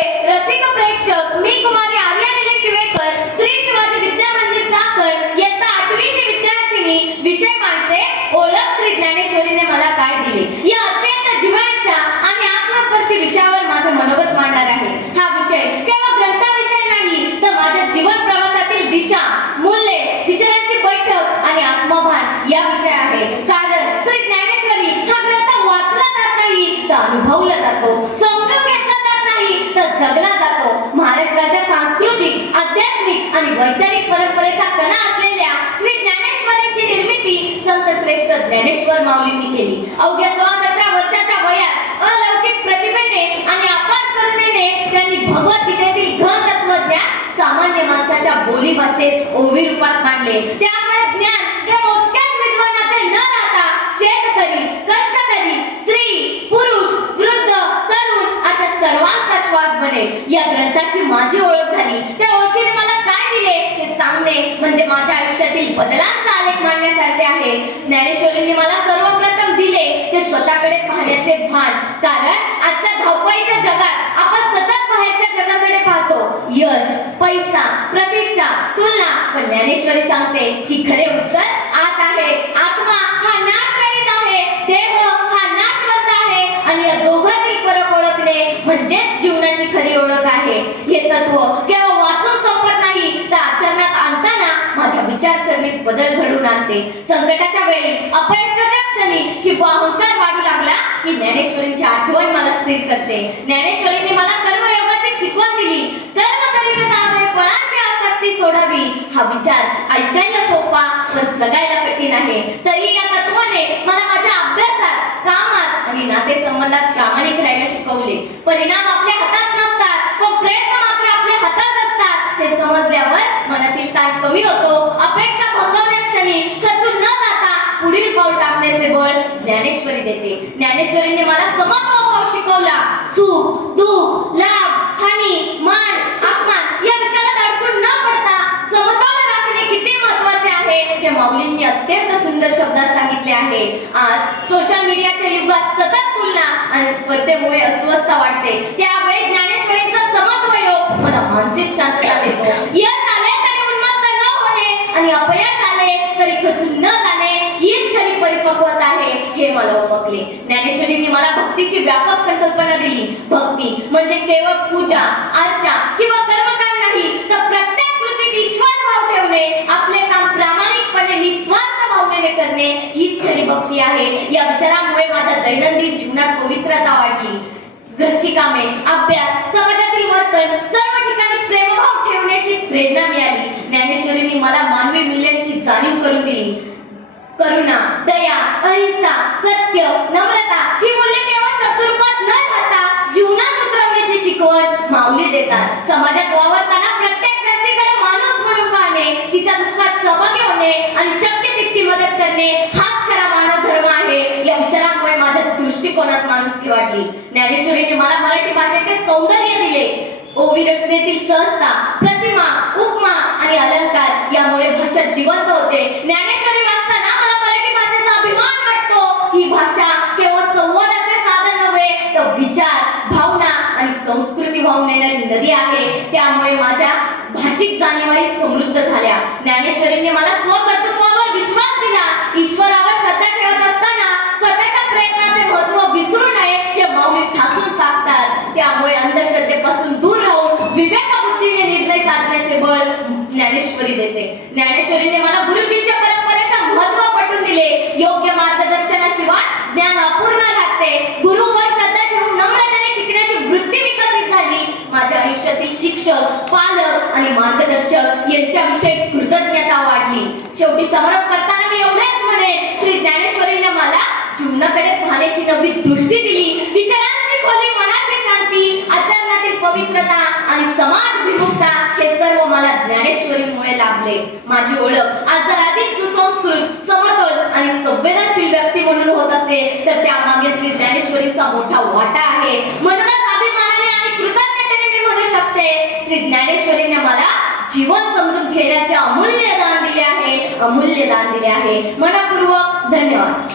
रसिक प्रेक्षक, मी कुमारी आर्या निलेश शिवेकर, श्री शिवाजी विद्या मंदिर चाकण, इयत्ता 8वी ची विद्यार्थिनी. विषय मांडते ओळख श्री ज्ञानेश्वरीने मला काय दिले. या अत्यंत जिव्हाळ्याच्या आणि आत्मस्पर्शी विषयावर माझे मनोगत मांडणार आहे. हा विषय केवळ ग्रंथाविषयी नाही, तर माझ्या जीवन प्रवासातील दिशा, मूल्ये, विचारांची बैठक आणि आत्मभान या विषय आहे. कारण श्री ज्ञानेश्वरी हा ग्रंथ वाचला जात नाही, तर अनुभवला जातो, समजून घेतला जात नाही, तर जगला जातो. महाराष्ट्राच्या सांस्कृतिक, आध्यात्मिक आणि वैचारिक परंपरेचा कणा असलेल्या श्री ज्ञानेश्वरींची निर्मिती संत श्रेष्ठ ज्ञानेश्वर माऊलींनी केली. अवघ्या 16-17 वर्षाच्या वयात अलौकिक प्रतिभेने आणि अपार करुणेने त्यांनी भगवद्गीतेतील घन तत्वज्ञान सामान्य माणसाच्या बोली भाषेत ओवी रूपात मांडले. त्यामुळे ज्ञान हे मोजक्याच विद्वानाचे न राहता शेतकरी, कष्टकरी, स्त्री, पुरुष, वृद्ध, तरुण अशा सर्वांचा श्वास बने. या ग्रंथाशी माझी ओळख झाली. त्या ओळखीने मला काय दिले हे सांगणे म्हणजे माझ्या आयुष्यातील बदलांचा आलेख मांडण्यासारखे आहे. ज्ञानेश्वरींनी मला सर्वप्रथम दिले ते स्वतःकडे पाहण्याचे भान. कारण आजच्या धावपळीच्या जगात आपण सतत बाहेरच्या जगाकडे पाहतो. यश, पैसा, प्रतिष्ठा, तुलना. पण ज्ञानेश्वरी सांगते की खरे उत्तर आत आहे. आत्मा हा नाशरहित आहे, देह हा नाशवंत आहे आणि या दोघांतील फरक ओळखणे म्हणजेच जीवनाची खरी ओळख आहे. हे तत्व केवळ वाचून संपत नाही, तर आचरणात आणताना माझ्या विचारसरणीत बदल घडवून आणते. संकटाच्या वेळी, अपयशाच्या क्षणी किंवा अहंकार वाढू लागला की ज्ञानेश्वरींची आठवण मला स्थिर करते. ज्ञानेश्वरींनी मला कर्मयोगाची शिकवण दिली. कर्म करीत जावे, फळांची आसक्ती सोडावी. हा विचार ऐकायला सोपा पण जगायला कठीण आहे. तरी या तत्वाने मला माझ्या अभ्यासात, कामात आणि नातेसंबंधात प्रामाणिक राहायला शिकवले. परिणाम आपल्या हातात नसतात, पण प्रयत्न मात्र आपल्या हातात असतात. हे समजल्यावर मनातील ताण कमी होतो. अपेक्षा भंगवण्या क्षणी खचून न जाता पुढील पाऊल टाकण्याचे बळ ज्ञानेश्वरी देते. ज्ञानेश्वरीने मला समत्वभाव शिकवला. सुख, दुःख, लाभ, हानी, मान, अपमान या विचारात अडकून न पडता समतोल राखणे किती महत्त्वाचे आहे हे माऊलींनी अत्यंत सुंदर शब्दात सांगितले आहे. आज सोशल मीडियाच्या युगात सतत तुलना आणि स्पर्धेमुळे अस्वस्थता वाटते. त्यावेळी ज्ञानेश्वरींचा समत्व योग मला मानसिक शांतता देतो. यश आले तरी उन्मत्त न होणे आणि अपयश आले तरी खचून न जाणे हीच खरी परिपक्वता आहे हे मला ओळखले. ज्ञानेश्वरींनी मला भक्तीची व्यापक संकल्पना दिली. भक्ती म्हणजे केवळ पूजा, अर्चा किंवा कर्मकांड नाही, तर प्रत्येक कृतीत ईश्वर भाव ठेवणे, आपले काम प्रामाणिकपणे निस्वार्थ भावनेने करणे हीच खरी भक्ती आहे. या विचारामुळे माझ्या दैनंदिन जीवनात पवित्रता वाढली. घरची कामे, अभ्यास, समाजातील वर्तन सर्व ठिकाणी प्रेमभाव ठेवण्याची प्रेरणा मिळाली. ज्ञानेश्वरींनी मला मानवी मूल्यांची जाणीव करून दिली. करुणा, दया, अहिंसा, सत्य, नम्रता ही मूल्ये केवळ शब्दरूपात न राहता जीवनात उतरवण्याची शिकवण माऊली देतात. समाजात वावरताना प्रत्येक व्यक्तीकडे माणूस म्हणून पाहणे, तिच्या दुःखात सहभागी होणे आणि शक्य तितकी मदत करणे हाच खरा मानव धर्म आहे. या विचारामुळे माझ्या दृष्टिकोनात माणुसकी वाढली. ज्ञानेश्वरीने मला मराठी भाषेचे सौंदर्य दिले. ओवी रचनेतील सहजता, प्रतिमा, उपमा आणि अलंकार यामुळे भाषा जिवंत होते. ज्ञानेश्वरी वाचताना मला मराठी भाषेचा अभिमान वाटतो. ही भाषा केवळ संवादाचे साधन नव्हे, तर विचार, भावना आणि संस्कृती वाहून येणारी नदी आहे. त्यामुळे माझ्या भाषिक जाणीवाही समृद्ध झाल्या. ज्ञानेश्वरींनी मला स्वकर्तृत्वावर विश्वास दिला. ईश्वरावर श्रद्धा ठेवत असताना स्वतःच्या प्रयत्नाचे महत्त्व विसरू नये हे माऊली ठासून सांगतात. त्यामुळे अंधश्रद्धेपासून दूर राहून विवेकबुद्धीने निर्णय साधण्याचे बळ ज्ञानेश्वरी देते. ज्ञानेश्वरीने मला गुरु शिष्य परंपरेचे महत्त्व पटवून दिले. योग्य मार्गदर्शनाशिवाय ज्ञान अपूर्ण राहते. गुरुवर श्रद्धा ठेवून नम्रतेने शिकण्याची वृत्ती विकसित झाली. माझ्या आयुष्यातील शिक्षक, पालक आणि मार्गदर्शक यांच्याविषयी कृतज्ञता वाढली. शेवटी समारोप करताना मी एवढेच म्हणेन, श्री ज्ञानेश्वरीने मला जीवनाकडे पाहण्याची नवी दृष्टी दिली. विचारांची खोली, मनाची शांती, आचरणातील पवित्रता आणि समाजभिमुखता हे सर्व मला ज्ञानेश्वरीमुळे लाभले. माझी ओळख आज जर अधिक सुसंस्कृत, समतोल आणि संवेदनशील व्यक्ती म्हणून होत असेल तर त्यामागे श्री ज्ञानेश्वरींचा मोठा वाटा आहे. म्हणूनच अभिमानाने आणि कृतज्ञतेने मी म्हणू शकते, श्री ज्ञानेश्वरीने मला जीवन समजून घेण्याचे अमूल्य दान दिले आहे. मनपूर्वक धन्यवाद.